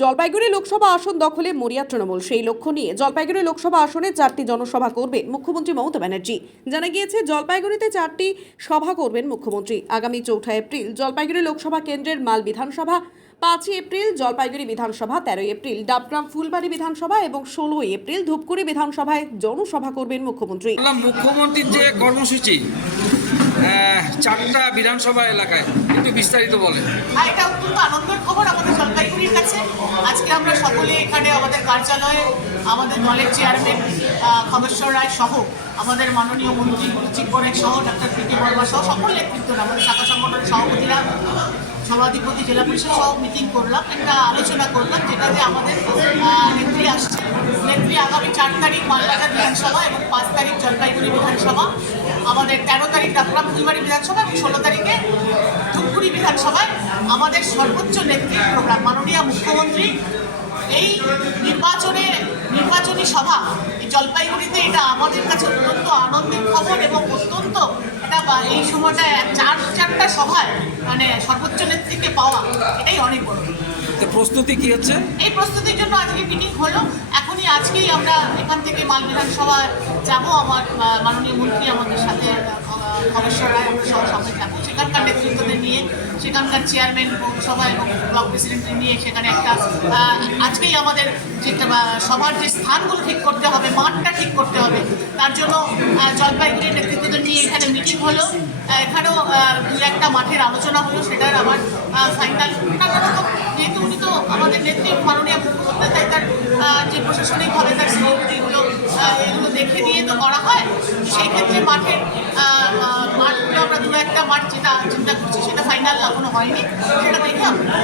জলপাইগুড়ি লোকসভা আসন দখলে মরিয়া তৃণমূল। সেই লক্ষ্য নিয়ে জলপাইগুড়ি লোকসভা আসনে 4টি জনসভা করবেন মুখ্যমন্ত্রী মমতা ব্যানার্জি। জানা গিয়েছে জলপাইগুড়িতে 4টি সভা করবেন মুখ্যমন্ত্রী। আগামী 4 এপ্রিল জলপাইগুড়ি লোকসভা কেন্দ্রের মাল বিধানসভা, 5 এপ্রিল জলপাইগুড়ি বিধানসভা, 13 এপ্রিল ডাবগ্রাম ফুলবাড়ি বিধানসভা এবং 16 এপ্রিল ধূপগুড়ি বিধানসভায় জনসভা করবেন মুখ্যমন্ত্রী। মুখ্যমন্ত্রীর যে কর্মসূচি 4টা বিধানসভা এলাকায় একটু বিস্তারিত বলেন। এটা অত্যন্ত আনন্দের খবর আমাদের জলপাইগুড়ির কাছে। আজকে আমরা সকলে এখানে আমাদের কার্যালয়ে আমাদের দলের চেয়ারম্যান খগেশ্বর রায় সহ আমাদের মাননীয় মন্ত্রী রুচিক বণিক সহ ডক্টর প্রীতি বর্মা সহ সকল নেতৃত্বরা আমাদের শাখা সংগঠনের সভাপতিরা, সভাধিপতি, জেলা পরিষদ সহ মিটিং করলাম, একটা আলোচনা করলাম যেটাতে আমাদের নেত্রী আসছে। নেত্রী আগামী 4 তারিখ মালবাজার বিধানসভা এবং 5 তারিখ জলপাইগুড়ি বিধানসভা, আমাদের 13 তারিখ ডাবগ্রাম ফুলবাড়ি বিধানসভা এবং 16 তারিখে ধূপগুড়ি বিধানসভায় আমাদের সর্বোচ্চ নেত্রীর প্রোগ্রাম। মাননীয় মুখ্যমন্ত্রী এই নির্বাচনী সভা জলপাইগুড়িতে, এটা আমাদের কাছে অত্যন্ত আনন্দের খবর এবং অত্যন্ত এটা এই সময়টা 4টা সভায় মানে সর্বোচ্চ নেত্রীকে পাওয়া, এটাই অনেক বড়। প্রস্তুতি কি হচ্ছে? এই প্রস্তুতির জন্য আজকে মিটিং হলো। আজকেই আমরা এখান থেকে মাল বিধানসভায় যাবো। আমার মাননীয় মন্ত্রী আমাদের সাথে খগেশ্বর রায়, আমরা সহ সবাই যাবো। সেখানকার নেতৃত্বদের নিয়ে, সেখানকার চেয়ারম্যান পৌরসভা এবং ব্লক প্রেসিডেন্টদের নিয়ে সেখানে একটা আজকেই আমাদের যে সবার যে স্থানগুলো ঠিক করতে হবে, মাঠটা ঠিক করতে হবে, তার জন্য জলপাইগুড়ির নেতৃত্বদের নিয়ে এখানে মিটিং হলো। এখানেও দু একটা মাঠের আলোচনা হলো, সেটার আমার ফাইনাল যেহেতু উনি তো আমাদের নেত্রী মাননীয় মুখ্যমন্ত্রী, তাই তার যে প্রশাসনিকভাবে তার সিকিউরিটিগুলো এগুলো দেখে দিয়ে তো করা হয়। সেই ক্ষেত্রে মাঠগুলো আমরা দু একটা মাঠ যেটা চিন্তা করছি সেটা ফাইনাল এখনো হয়নি, সেটা দেখে আমরা